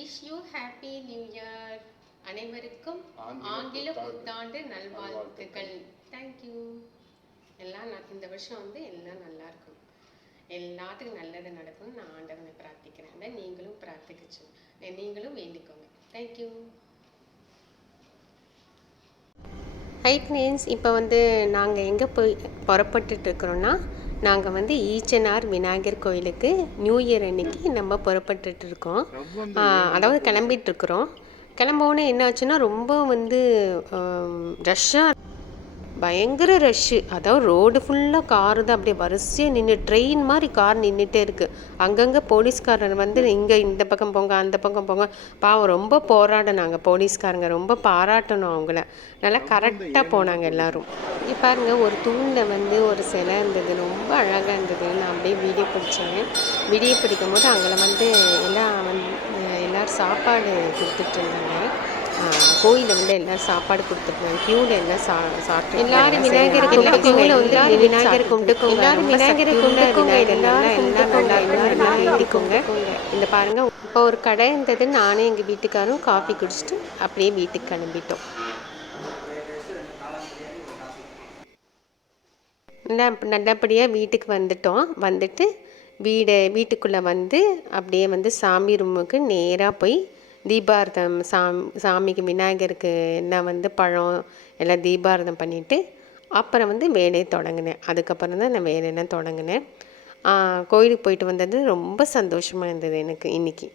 Wish you happy new year. அனைவருக்கும் ஆங்கில புத்தாண்டு நல்வாழ்த்துக்கள். தேங்க்யூ. எல்லாம் இந்த வருஷம் வந்து எல்லாம் நல்லா இருக்கும், எல்லாத்துக்கும் நல்லது நடக்கும்னு நான் ஆண்டவனை பிரார்த்திக்கிறேன். அதை நீங்களும் பிரார்த்திக்கிச்சு, நீங்களும் வேண்டிக்கோங்க. தேங்க்யூ. ஹை ஃப்ரெண்ட்ஸ், இப்போ வந்து நாங்கள் எங்கே போய் புறப்பட்டுட்ருக்குறோன்னா, நாங்கள் வந்து ஈச்சனார் விநாயகர் கோயிலுக்கு நியூ இயர் அன்னைக்கு நம்ம புறப்பட்டுட்ருக்கோம். அதாவது கிளம்பிகிட்ருக்குறோம். கிளம்போனே என்ன ஆச்சுன்னா, ரொம்ப வந்து ரஷ்ஷாக, பயங்கர ரஷ்ஷு. அதாவது ரோடு ஃபுல்லாக காரு தான், அப்படியே வரிசையாக நின்று ட்ரெயின் மாதிரி கார் நின்றுட்டே இருக்குது. அங்கங்கே போலீஸ்காரர் வந்து இங்கே இந்த பக்கம் போங்க, அந்த பக்கம் போங்க. பாவம் ரொம்ப போராடினாங்க போலீஸ்காரங்க, ரொம்ப பாராட்டணும் அவங்கள. நல்லா கரெக்டாக போனாங்க எல்லோரும். இங்கே பாருங்கள், ஒரு தூணில் வந்து ஒரு சிலை இருந்தது, ரொம்ப அழகாக இருந்தது. நான் அப்படியே வீடியோ பிடிச்சேன். வீடியோ பிடிக்கும் போது அங்கே வந்து எல்லோரும் சாப்பாடு கொடுத்துட்டு இருந்தாங்க. கோயிலில் வந்து எல்லோரும் சாப்பாடு கொடுத்துருந்தாங்க. க்யூவில் எல்லாம் சாப்பிட்டு எல்லாரும் விநாயகரை கும்பிட்டுக்கோங்க, எல்லாரும் விநாயகரை கும்பிட்டுக்கோங்க, எல்லாரும் விநாயகரை கும்பிட்டுக்கோங்க, எல்லாரும் நல்லா வேண்டிக்கோங்க. இந்த பாருங்கள், இப்போ ஒரு கடை இருந்தது. நானும் எங்கள் வீட்டுக்காரும் காஃபி குடிச்சிட்டு அப்படியே வீட்டுக்கு கிளம்பிட்டோம். நல்லபடியாக வீட்டுக்கு வந்துட்டோம். வந்துட்டு வீட்டுக்குள்ளே வந்து அப்படியே வந்து சாமி ரூமுக்கு நேராக போய் தீபாரதம் சாமிக்கு விநாயகருக்கு எல்லாம் வந்து பழம் எல்லாம் தீபாரதம் பண்ணிவிட்டு அப்புறம் வந்து வேலையை தொடங்கினேன். அதுக்கப்புறம் தான் நான் வேலையெல்லாம் தொடங்கினேன். கோயிலுக்கு போயிட்டு வந்தது ரொம்ப சந்தோஷமாக இருந்தது எனக்கு இன்றைக்கி.